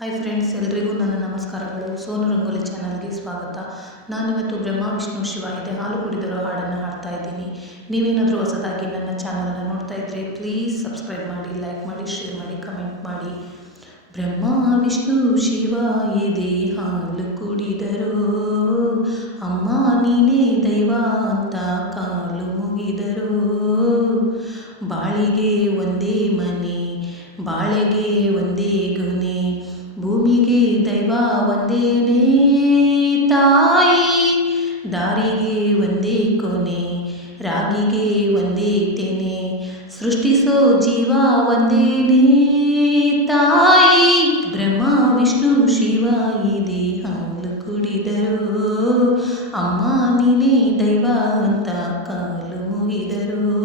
Hi friends, ಎಲ್ರಿಗೂ ನನ್ನ ನಮಸ್ಕಾರಗಳು. ಸೋನು ರಂಗೋಲಿ ಚಾನಲ್ಗೆ ಸ್ವಾಗತ. ನಾನಿವತ್ತು ಬ್ರಹ್ಮ ವಿಷ್ಣು ಶಿವ ಇದೆ ಹಾಲು ಕುಡಿದರೋ ಹಾಡನ್ನು ಹಾಡ್ತಾ ಇದ್ದೀನಿ. ನೀವೇನಾದರೂ ಹೊಸದಾಗಿ ನನ್ನ ಚಾನಲ್ನ ನೋಡ್ತಾ ಇದ್ದರೆ ಪ್ಲೀಸ್ ಸಬ್ಸ್ಕ್ರೈಬ್ ಮಾಡಿ, ಲೈಕ್ ಮಾಡಿ, ಶೇರ್ ಮಾಡಿ, ಕಮೆಂಟ್ ಮಾಡಿ. ಬ್ರಹ್ಮ ವಿಷ್ಣು ಶಿವ ಇದೆ ಹಾಲು ಕುಡಿದರೋ, ಅಮ್ಮ ನೀನೇ ದೈವ ಅಂತ ಕಾಲು ಮುಗಿದರೋ. ಬಾಳಿಗೆ ಒಂದೇ ಮನೆ, ಬಾಳೆಗೆ ಒಂದೇ ಗೊನೆ, ಭೂಮಿಗೆ ದೈವ ಒಂದೇನೇ ತಾಯಿ. ದಾರಿಗೆ ಒಂದೇ ಕೊನೆ, ರಾಗಿಗೆ ಒಂದೇ ತೆನೆ, ಸೃಷ್ಟಿಸೋ ಜೀವ ಒಂದೇನೇ ತಾಯಿ. ಬ್ರಹ್ಮ ವಿಷ್ಣು ಶಿವ ಇದೆ ಹಾಲು ಕುಡಿದರೋ, ಅಮ್ಮ ನೀನೇ ದೈವ ಅಂತ ಕಾಲು ಮುಗಿದರೋ.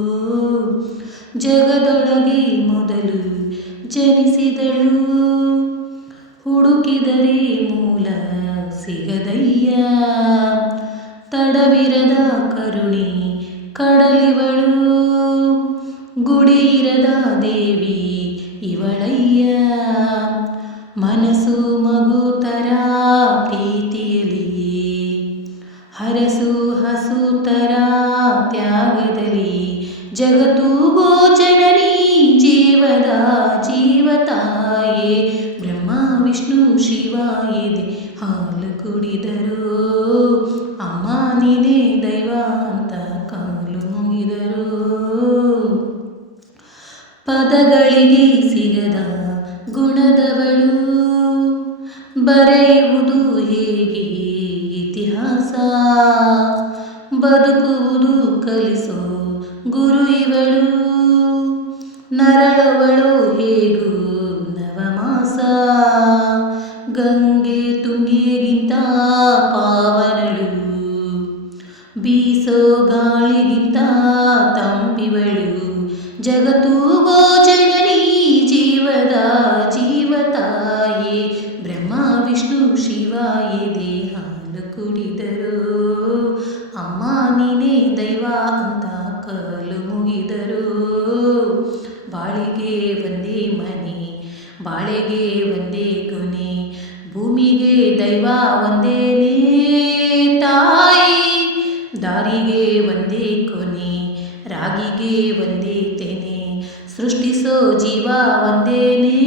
ಜಗದೊಳಗೆ ಮೊದಲು ಜನಿಸಿದಳು, ಹುಡುಕಿದರೆ ಮೂಲ ಸಿಗದಯ್ಯ. ತಡವಿರದ ಕರುಣಿ ಕಡಲಿವಳು, ಗುಡಿಯಿರದ ದೇವಿ ಇವಳಯ್ಯ. ಮನಸ್ಸು ಮಗು ತರ ಪ್ರೀತಿಯಲಿ, ಹರಸು ಹಸು ತರ ತ್ಯಾಗದಲ್ಲಿ. ಜಗತ್ತು ಗೋಚರನಿ ಜೀವದ ಜೀವತಾಯೇ. ಬ್ರಹ್ಮ ವಿಷ್ಣು ಶಿವ ಇದೆ ಹಾಲು ಕುಡಿದರೋ, ಅಮ್ಮ ನೀನೇ ದೈವ ಅಂತ ಕಾಲು ಮುಗಿದರೋ. ಪದಗಳಿಗೆ ಸಿಗದ ಗುಣದವಳು, ಬರೆಯುವುದು ಹೇಗೆ ಇತಿಹಾಸ. ಬದುಕುವುದು ಕಲಿಸೋ ಗುರು ಇವಳು, ನರಳವಳು ಹೇಗೂ ನವಮಾಸ. ಗಂಗೆ ತುಂಗೆಗಿಂತ ಪಾವನಳು, ಬೀಸೋ ಗಾಳಿಗಿಂತ ತಂಪಿವಳು. ಜಗತ್ತು ಗೋಚರನಿ ಜೀವದ ಜೀವತಾಯೇ. ಬ್ರಹ್ಮ ವಿಷ್ಣು ಶಿವ ಇದೆ ಹಾಲು ಕುಡಿದರೋ, ಅಮ್ಮ ನೀನೇ ದೈವ ಅಂತ ಕಾಲು ಮುಗಿದರೋ. ಬಾಳಿಗೆ ಒಂದೇ ಮನೆ, ಬಾಳೆಗೆ ಒಂದೇ ಕೊನೆ, ಭೂಮಿಗೆ ದೈವ ಒಂದೇನೇ ತಾಯಿ. ದಾರಿಗೆ ಒಂದೇ ಕೊನೆ, ರಾಗಿಗೆ ಒಂದೇ ತೆನೆ, ಸೃಷ್ಟಿಸೋ ಜೀವ ಒಂದೇನೇ